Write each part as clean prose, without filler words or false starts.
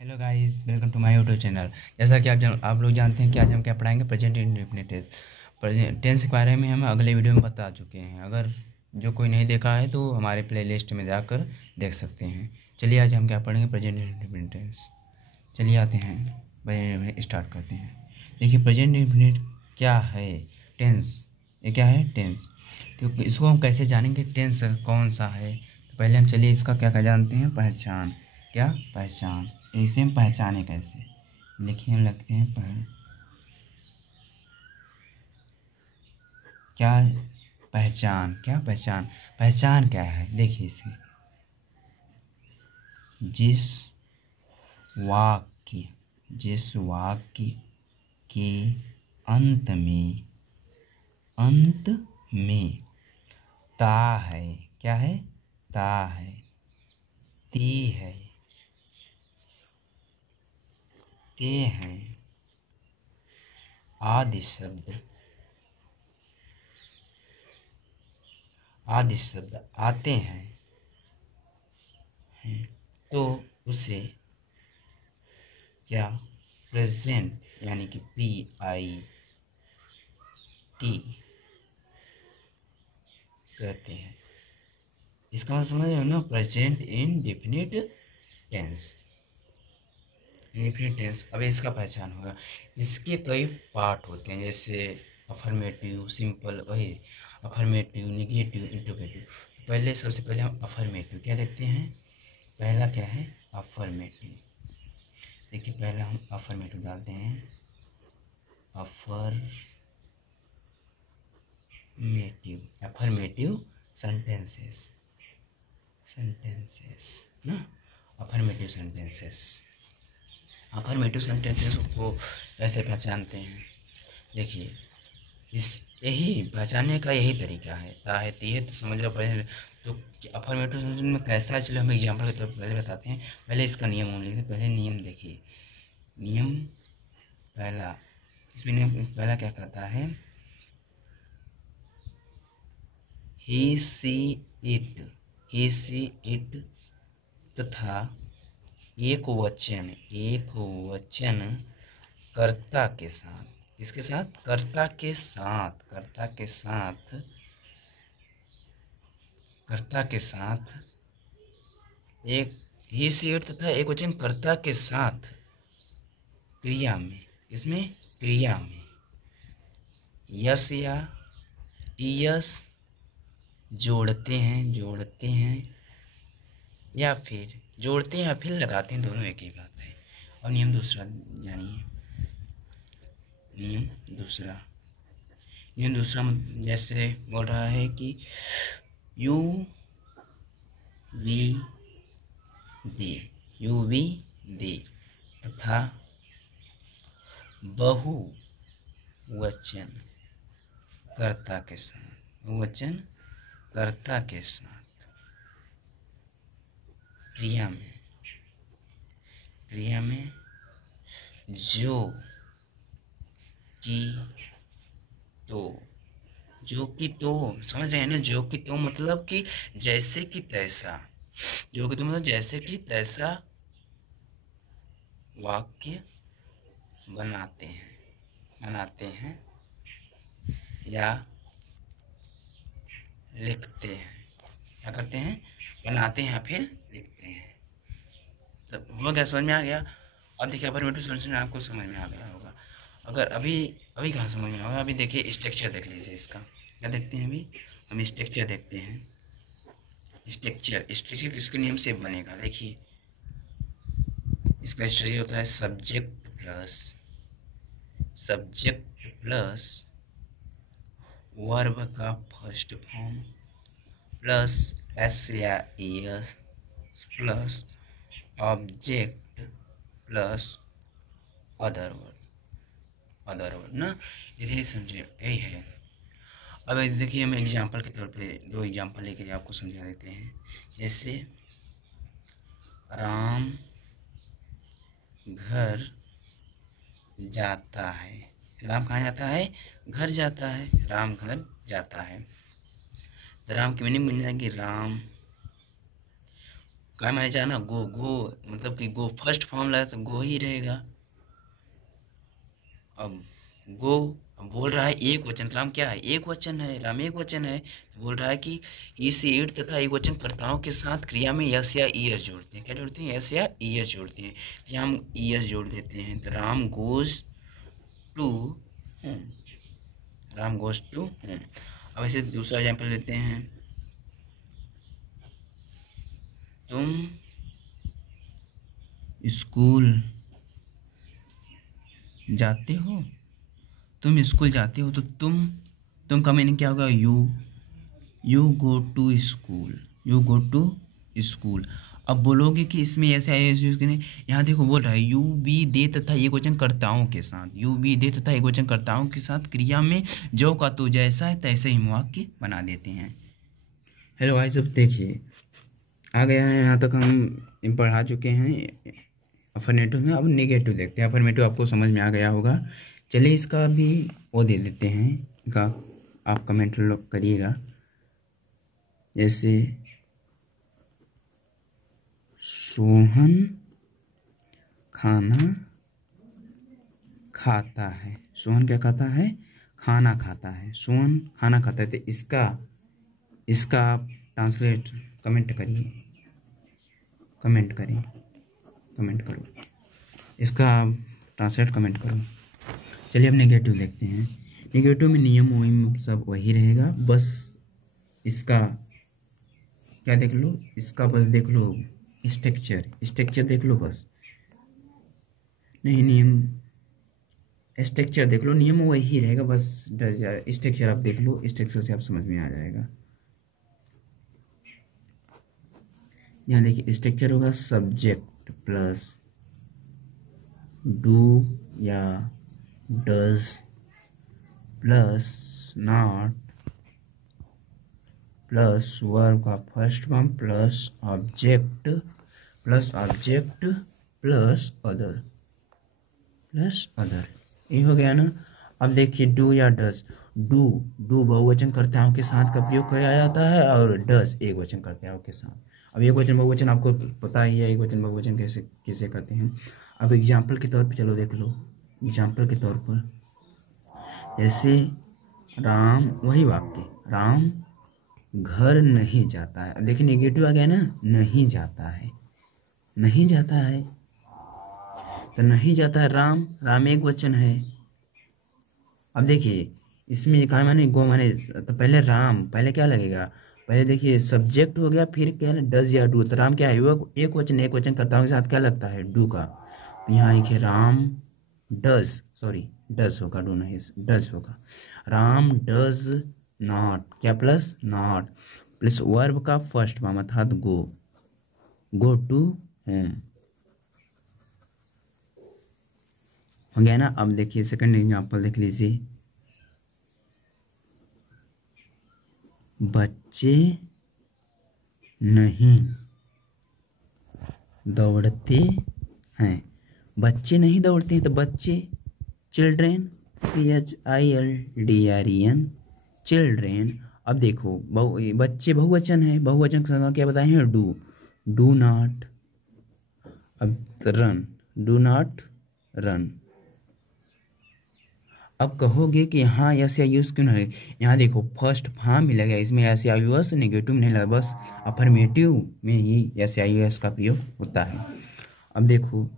Hello guys, welcome to my YouTube channel. जैसा कि आप लोग जानते हैं कि आज हम क्या पढ़ाएंगे, present indefinite tense. Present tense के बारे में हम अगले वीडियो में बता चुके हैं। अगर जो कोई नहीं देखा है तो हमारे प्लेलिस्ट में जाकर देख सकते हैं। चलिए आज हम क्या पढ़ेंगे, प्रेजेंट इंडेफिनिट टेंस। चलिए आते हैं, प्रेजेंट स्टार्ट करते हैं। देखिए प्रेजेंट इंडेफिनिट क्या है, टेंस। ये क्या है, टेंस। तो इसको हम कैसे जानेंगे टेंस कौन सा है। तो पहले हम चलिए इसका क्या क्या जानते हैं, पहचान। क्या पहचान, इसे हम पहचाने कैसे। लिखिए, हम लिखते हैं क्या पहचान, क्या पहचान। पहचान क्या है, देखिए इसे। जिस वाक्य के अंत में ता है, क्या है, ता है, ती है, ते हैं, आदि शब्द आते हैं, तो उसे क्या प्रेजेंट यानी कि PIT कहते हैं। इसका मतलब समझ रहे हो ना, present indefinite tense. Definite tense. अब इसका पहचान होगा। इसके कई पार्ट होते हैं, जैसे अफर्मेटिव, सिंपल, वही अफर्मेटिव, निगेटिव, इंट्रोगेटिव। पहले सबसे पहले हम अफर्मेटिव क्या देखते हैं। पहला क्या है, अफर्मेटिव। देखिए पहला हम अफर्मेटिव डालते हैं, अफर्मेटिव सेंटेंसेस ना। अफर्मेटिव सेंटेंसेस को कैसे पहचानते हैं। देखिए इस यही पहचानने का यही तरीका है। ता है, ती है, तो समझ लो पहले। तो अफर्मेटिव सेंटेंस में कैसा है, चलो हम एग्जाम्पल के तौर पर पहले बताते हैं। पहले इसका नियम हम लिखते हैं। पहले नियम देखिए, नियम पहला, इसमें नियम पहला क्या कहता है, ही सी इट तथा एक वचन कर्ता के साथ, किसके साथ, कर्ता के साथ एक ही सी इट तथा एक वचन कर्ता के साथ क्रिया में, इसमें क्रिया में यस या ईयस जोड़ते हैं या फिर लगाते हैं, दोनों एक ही बात है। और नियम दूसरा जानिए। नियम दूसरा जैसे बोल रहा है कि यू वी दे तथा बहुवचन कर्ता के साथ क्रिया में जो कि तो समझ रहे हैं ना। जो कि तो मतलब कि जैसे कि तैसा, जो कि तो मतलब जैसे कि तैसा वाक्य बनाते हैं या लिखते हैं। क्या करते हैं, बनाते हैं या फिर लिखते हैं। तब हो गया, समझ में आ गया। अब देखिए अफर्मेटिव सेंटेंस में आपको समझ में आ गया होगा। अगर अभी कहाँ समझ में होगा, अभी देखिए स्ट्रक्चर देख लीजिए इसका। क्या देखते हैं, अभी हम स्ट्रक्चर देखते हैं। स्ट्रक्चर किसके नियम से बनेगा, देखिए इसका स्ट्रक्चर होता है सब्जेक्ट प्लस वर्ब का फर्स्ट फॉर्म प्लस एस या S plus object plus other word ना। यही समझे, यही है। अब देखिए हम एग्जाम्पल के तौर पे 2 एग्जाम्पल लेके आपको समझा देते हैं। जैसे राम घर जाता है, राम कहाँ जाता है, घर जाता है, राम घर जाता है। तो राम की मीनिंग बन जाएगी राम का माने जाना गो, गो मतलब कि गो फर्स्ट फॉर्म लगा तो गो ही रहेगा। अब गो, अब बोल रहा है एक वचन, राम क्या है, एक वचन है, राम एक वचन है, तो बोल रहा है कि इस ईट तथा एक वचन कर्ताओं के साथ क्रिया में यस या ईयस जोड़ते हैं। क्या जोड़ते हैं, यस या ईयस जोड़ते हैं। यहाँ हम ईयस जोड़ देते हैं, तो Ram goes to home, Ram goes to home. अब ऐसे दूसरा एग्जाम्पल लेते हैं, तुम स्कूल जाते हो, तुम स्कूल जाते हो, तो तुम का मीनिंग क्या होगा, you go to school, you go to school. अब बोलोगे कि इसमें ऐसे आए यूज करें, यहाँ देखो बोल रहा है यू बी दे तथा एक वचन कर्ताओं के साथ, यू बी दे तथा एक वचन कर्ताओं के साथ क्रिया में जो का तो जैसा है तैसे ही हम वाक्य बना देते हैं। हेलो भाई सब, देखिए आ गया है, यहाँ तक हम पढ़ा चुके हैं अफर्मेटिव में। अब नेगेटिव देखते हैं। अफर्मेटिव आपको समझ में आ गया होगा। चलिए इसका भी वो दे देते हैं, का आप कमेंट करिएगा। जैसे सोहन खाना खाता है, सोहन क्या खाता है, खाना खाता है, सोहन खाना खाता है। तो इसका आप ट्रांसलेट कमेंट करिए, कमेंट करिए, कमेंट करो, इसका ट्रांसलेट कमेंट करो। चलिए अब नेगेटिव देखते हैं। नेगेटिव में नियम वही सब वही रहेगा, बस इसका क्या देख लो, इसका बस देख लो स्ट्रक्चर देख लो बस, नहीं नियम स्ट्रक्चर देख लो, नियम वही रहेगा बस, स्ट्रक्चर आप देख लो, स्ट्रक्चर से आप समझ में आ जाएगा। यहाँ देखिए स्ट्रक्चर होगा सब्जेक्ट प्लस डू या does plus not plus verb का first form plus object plus other, ये हो गया ना। अब देखिए डू या डज, डू बहुवचन कर्ताओं के साथ का प्रयोग किया जाता है और डज एक वचन कर्ताओं के साथ। अब एक वचन बहुवचन आपको पता ही है, एक वचन बहुवचन कैसे करते हैं। अब एग्जाम्पल के तौर पे चलो देख लो, एग्जाम्पल के तौर पर जैसे राम, वही वाक्य, राम घर नहीं जाता है। देखिए नेगेटिव आ गया ना, नहीं जाता है, नहीं जाता है, तो नहीं जाता है, राम एक वचन है। अब देखिए इसमें कहा माने गो माने, तो पहले राम, पहले क्या लगेगा, पहले देखिए सब्जेक्ट हो गया, फिर क्या है डज या डू, तो राम क्या है एक वचन कर्ताओं के साथ क्या लगता है, डू का। तो यहाँ लिखिए राम डज, सॉरी डज होगा, डू नहीं डज होगा, राम डज नॉट, क्या प्लस नॉट प्लस वर्ब का फर्स्ट फॉर्म अर्थात गो टू होम, हो गया ना। अब देखिए सेकंड एग्जांपल देख लीजिए, बच्चे नहीं दौड़ते हैं, बच्चे नहीं दौड़ते हैं, तो बच्चे चिल्ड्रेन, CHILDREN चिल्ड्रेन। अब देखो बच्चे बहुवचन है, बहुवचन की संज्ञा क्या बताए हैं, डू नॉट, अब रन, डू नॉट रन। अब कहोगे कि हाँ यस या यूज क्यों नहीं, यहाँ देखो फर्स्ट फॉर्म भी लगा, इसमें यस या यूएस नेगेटिव नहीं लगा, बस अफर्मेटिव में ही यस या यूएस का प्रयोग होता है। अब देखो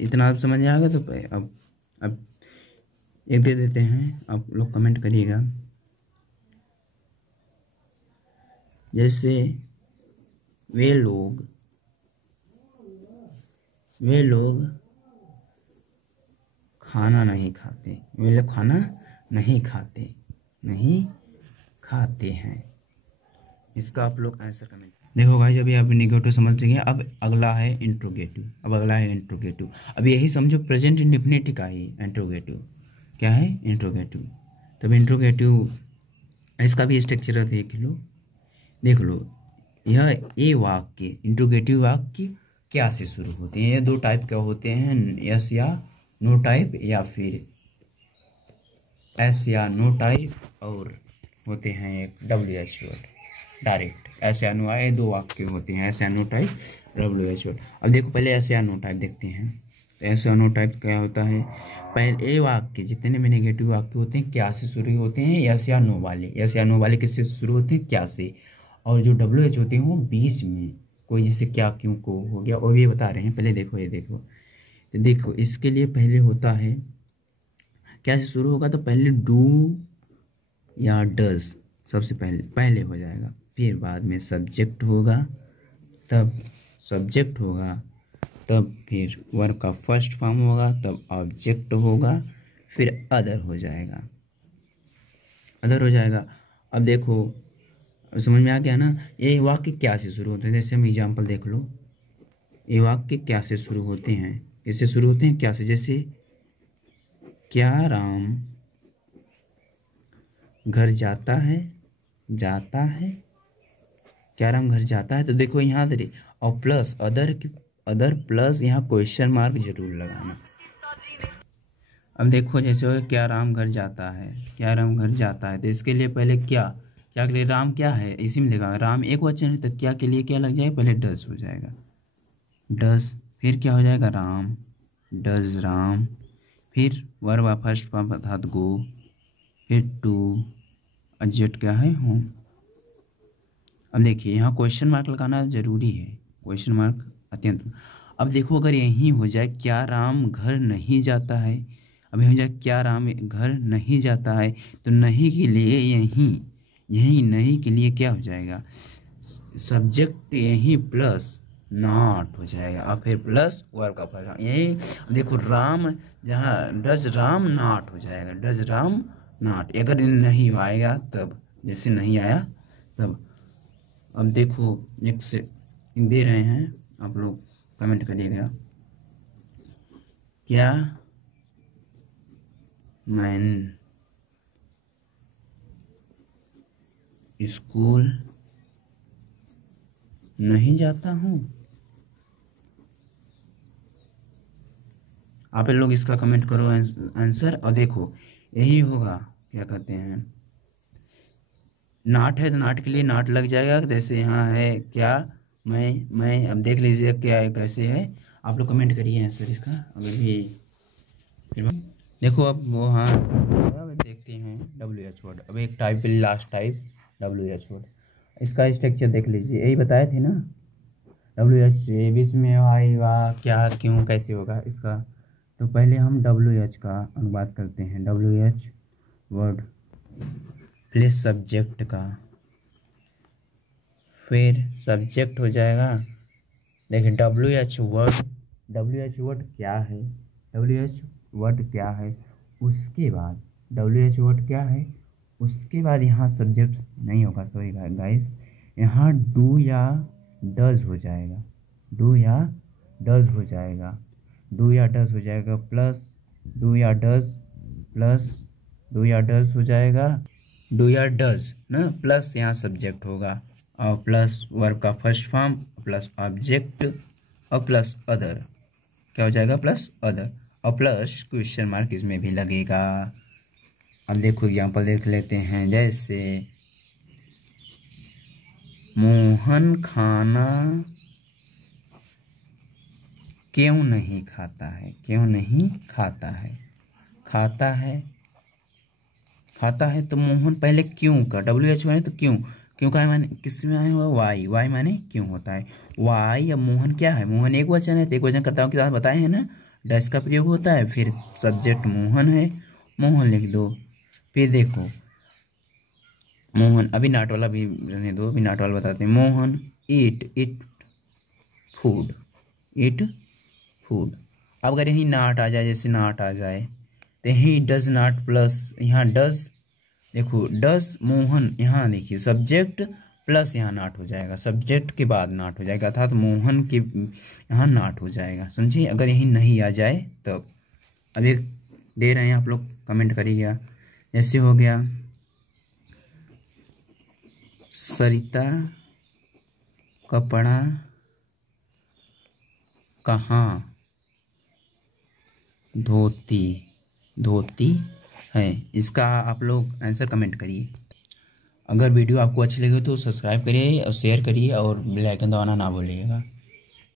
इतना आप समझ आएगा, तो अब एक दे देते हैं, आप लोग कमेंट करिएगा। जैसे वे लोग खाना नहीं खाते, वे लोग खाना नहीं खाते हैं। इसका आप लोग आंसर कमेंट। देखो भाई अभी आप नेगेटिव समझ चुके हैं, अब अगला है इंट्रोगेटिव। अब यही समझो प्रेजेंट इंडेफिनिट का ही इंट्रोगेटिव, क्या है इंट्रोगेटिव। तब इंट्रोगेटिव इसका भी स्ट्रक्चर देख लो, यह ए वाक्य इंट्रोगेटिव वाक्य क्या से शुरू होते हैं, ये दो टाइप के होते हैं, यस या नो टाइप, या फिर एस या नो टाइप, और होते हैं एक WH वर्ड डायरेक्ट, ऐसे नो आए, दो वाक्य होते हैं, ऐसे नो टाइप WHO। अब देखो पहले ऐसे या टाइप देखते हैं। तो ऐसे नो टाइप क्या होता है, पहले ए वाक्य जितने भी नेगेटिव वाक्य होते हैं क्या से शुरू होते हैं, यस या नो वाले। यस या नो वाले किससे शुरू होते हैं, क्या से। और जो WH होते हैं वो बीच में, कोई जैसे क्या क्यों को हो गया, और ये बता रहे हैं। पहले देखो ये देखो, तो देखो इसके लिए पहले होता है क्या से शुरू होगा, तो पहले डू या डज सबसे पहले हो जाएगा, फिर बाद में सब्जेक्ट होगा, तब सब्जेक्ट होगा, तब फिर वर्ब का फर्स्ट फॉर्म होगा, तब ऑब्जेक्ट होगा, फिर अदर हो जाएगा, अदर हो जाएगा। अब देखो अब समझ में आ गया ना, ये वाक्य क्या से शुरू होते हैं। जैसे हम एग्जाम्पल देख लो, ये वाक्य क्या से शुरू होते हैं, किससे शुरू होते हैं, क्या से। जैसे क्या राम घर जाता है, जाता है, क्या राम घर जाता है। तो देखो यहाँ दे और प्लस अदर प्लस यहाँ क्वेश्चन मार्क जरूर लगाना। अब देखो जैसे हो क्या राम घर जाता है, क्या राम घर जाता है, तो इसके लिए पहले क्या के लिए राम क्या है, इसी में देखा राम एक वचन है, तो क्या के लिए क्या लग जाएगा, पहले डज हो जाएगा, डज, फिर क्या हो जाएगा राम, डज राम, फिर वर्ब फर्स्ट फॉर्म अर्थात गो, फिर टू, ऑब्जेक्ट क्या है होम। अब देखिए यहाँ क्वेश्चन मार्क लगाना जरूरी है, क्वेश्चन मार्क अत्यंत। अब देखो अगर यही हो जाए क्या राम घर नहीं जाता है, अब यही हो जाए क्या राम घर नहीं जाता है, तो नहीं के लिए यही नहीं के लिए क्या हो जाएगा, सब्जेक्ट यही प्लस नॉट हो जाएगा, और फिर प्लस वर्ब का फर्स्ट। यही देखो राम जहाँ डज राम नॉट हो जाएगा, डज राम नॉट, अगर नहीं आएगा तब, जैसे नहीं आया तब। अब देखो नेक्स्ट दे रहे हैं, आप लोग कमेंट करिएगा, क्या मैं स्कूल नहीं जाता हूँ। आप लोग इसका कमेंट करो आंसर। और देखो यही होगा, क्या कहते हैं, नाट है तो नाट के लिए नाट लग जाएगा, जैसे यहाँ है क्या मैं। अब देख लीजिए क्या है कैसे है, आप लोग कमेंट करिए आंसर इसका। अगर भी फिर देखो अब वो हाँ, अब देखते हैं WH वर्ड। अब एक type last type WH word, इसका स्ट्रक्चर देख लीजिए, यही बताए थे ना WH बीच में वाई वाह क्या क्यों कैसे होगा इसका। तो पहले हम WH का अनुवाद करते हैं, WH वर्ड प्लस सब्जेक्ट का, फिर सब्जेक्ट हो जाएगा। देखिए WH वर्ड क्या है, WH वर्ड क्या है, उसके बाद WH वर्ड क्या है, उसके बाद यहाँ सब्जेक्ट नहीं होगा, सॉरी गाइस, यहाँ डू या डज हो जाएगा, डू या डज हो जाएगा, डू या डज हो जाएगा, प्लस डू या डज, प्लस डू या डज हो जाएगा, डू या डज ना, प्लस यहाँ सब्जेक्ट होगा, और प्लस वर्ब का फर्स्ट फॉर्म, प्लस ऑब्जेक्ट, और प्लस अदर, क्या हो जाएगा, प्लस अदर, और प्लस क्वेश्चन मार्क इसमें भी लगेगा। अब देखो एग्जाम्पल देख लेते हैं, जैसे मोहन खाना क्यों नहीं खाता है, क्यों नहीं खाता है, खाता है, खाता है, तो मोहन पहले क्यों का WH है, तो क्यों का है माने किस में आया हुआ, वाई माने क्यों होता है, वाई। अब मोहन क्या है, मोहन एक वचन है, तो एक वचन कर्ताओं के साथ बताए हैं ना, डस का प्रयोग होता है, फिर सब्जेक्ट मोहन है, मोहन लिख दो। फिर देखो मोहन, अभी नाट वाला भी रहने दो, अभी नाट वाला बताते हैं। Mohan it food, it food. अब अगर यही नाट आ जाए, जैसे नाट आ जाए, तो यही डज नॉट प्लस यहाँ डज, देखो डज मोहन, यहाँ देखिए सब्जेक्ट प्लस यहाँ नाट हो जाएगा, सब्जेक्ट के बाद नाट हो जाएगा, अर्थात मोहन के यहाँ नाट हो जाएगा, समझिए। अगर यही नहीं आ जाए तब। अब एक दे रहे हैं, आप लोग कमेंट करिएगा, जैसे हो गया सरिता कपड़ा कहाँ धोती है, इसका आप लोग आंसर कमेंट करिए। अगर वीडियो आपको अच्छी लगी तो सब्सक्राइब करिए और शेयर करिए, और बेल आइकन दबाना ना भूलिएगा।